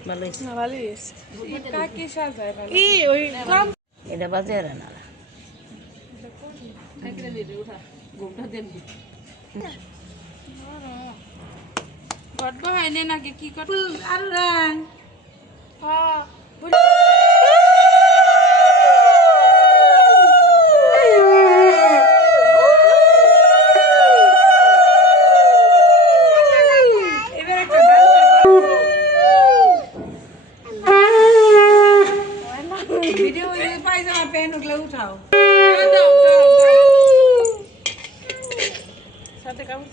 ভালো হয়েছে না ভালোই হয়েছে কাকি সাজায় ভালো কি ওই কম এটা বাজে আর না গড়ব হয় না নাকি কি কর আর রাং হ্যাঁ ভিডিও পায়জামা প্যান্ট ওগুলো উঠাও সাথে কাপড়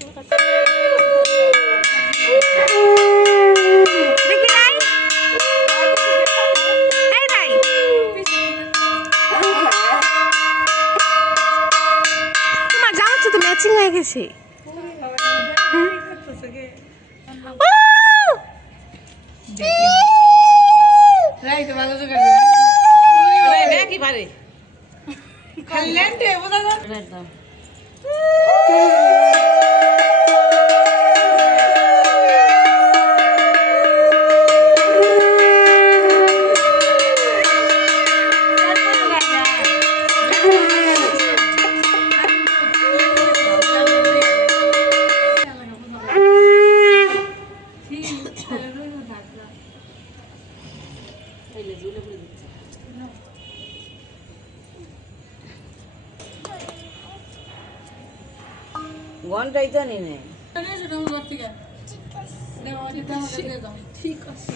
তোমার জামা তো ম্যাচিং হয়ে গেছে রাইতে ভালো জোগাড় কি পারে খালি ল্যান্ডে বোঝা গেল একদম ঘন্টাই জানি না ঠিক আছে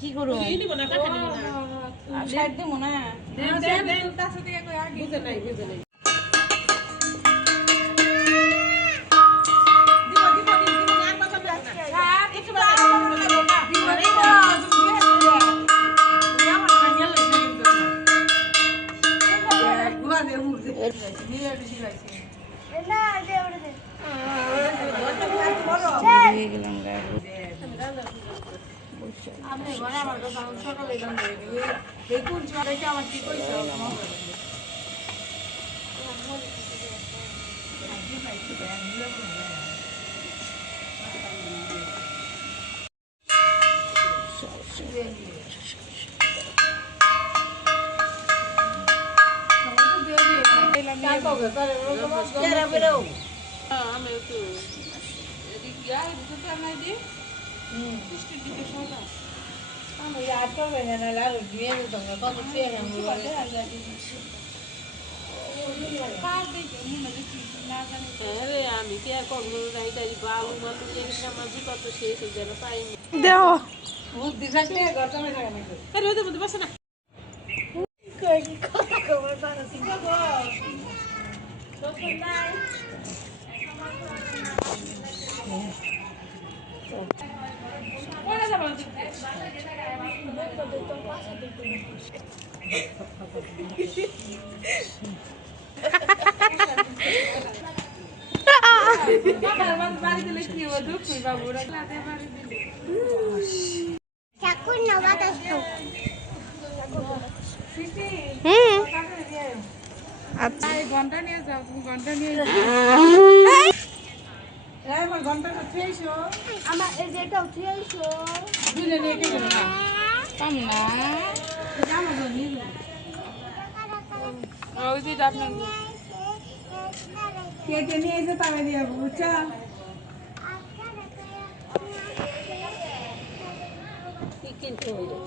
কি করব সাইড দে মনে বুঝে নাই আপনি ঘরে আমার কাছে সকালে গান এই কোন ছোয়াটাকে আমার কি কইছো আমি একটু আমি কি আর করবো বালু বালু মাঝি কত শেষ যেন পাইনি দেও বুদ্ধি থাকলে বসে না ঘন্টা নিয়ে যাও তুমি ঘন্টা নিয়ে আমার ঘন্টাটা খেয়েছো আমার এই যেটা উঠিয়েছো দিলে নিয়ে কে না কম না জামা তো নিয়ে ওই যে আপনার কেটে নিয়ে এসে তামে দিয়ে বুঝছো কি কিনতে হইলো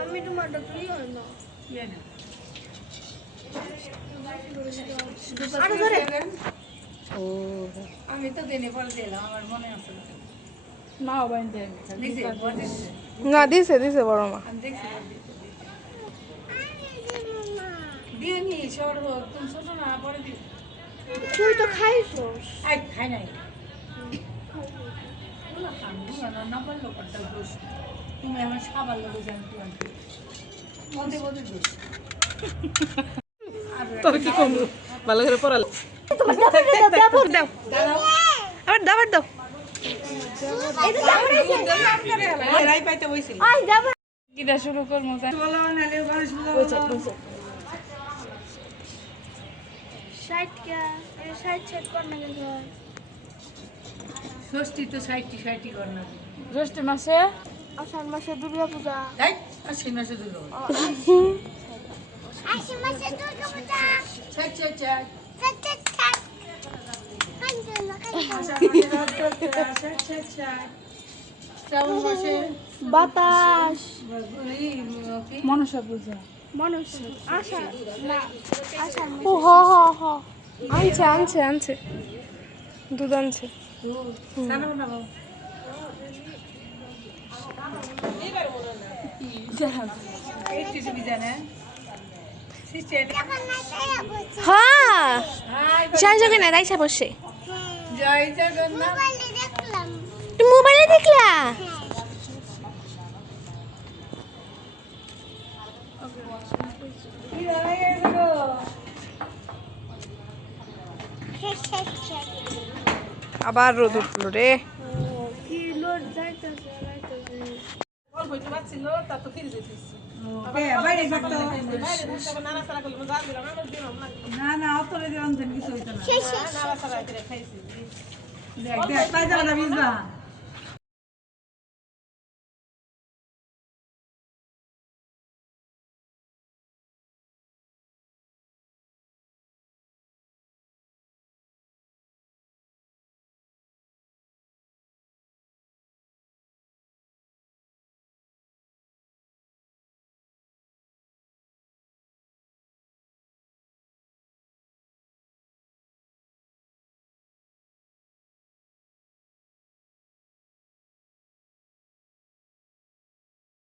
আমি টমেটো তুই হয় না ইয়ে না আরে ধরে ও আমি তো দিনে পরে দিলাম আমার মনে আছে নাও বাইন্দে দিছে না দিছে দিছে বড় মা আমি দেখছি দিয়ে নি ছোট হোক তুমি ছোট না পরে দিস তুই তো খাইছস আই খাই নাই ওলা কামু না বললো কত দোষ তুমি আমার খাবার লোক জানতো আনতে বলতে বলতে দোষ তোর কি কম ভালো করে পড়াল তোমার দাও দাও আবার দাও দাও এটা দাবড় আছে রাই পাইতে বইছিল আই দাবড় কিটা শুরু করব বলো না লে গণেশ পূজা বুঝছে 60 কে 60 কর না কিন্তু ষষ্ঠী তো 60 কর না জ্যৈষ্ঠ মাসে আষাঢ় মাসে দুর্গা পূজা তাই আশ্বিন মাসে দুলো আষাঢ় মাসে দুর্গা পূজা চাক চাক চাক চাক চাক চাক শ্রাবণ মাসে বাতাস মনসা পূজা মানুষ আষাঢ় না আষাঢ় ও হ হ হ আনছে আনছে আনছে দুধ আনছে সানো না বাবা একটু সুবিধা না সিস্টার হ্যাঁ হাই যাই যাবে না রাইসা বসে জয় জগন্নাথ তুমি মোবাইলে দেখলা কি দাঁড়াই গেছে গো আবার রোদ উঠলো রে কি লোড যাইতাছে অল্প একটু বাচ্ছিল তা তো ফিরে যেতেছি বাইরে থাকতো বাইরে থাকতে নানা সারা করলে যা দিলাম আমার দিলাম না না না অত রে দিলাম কিছু হইতো না নানা সারা করে খাইছি দেখ দেখ তাই যাবে না বিজবা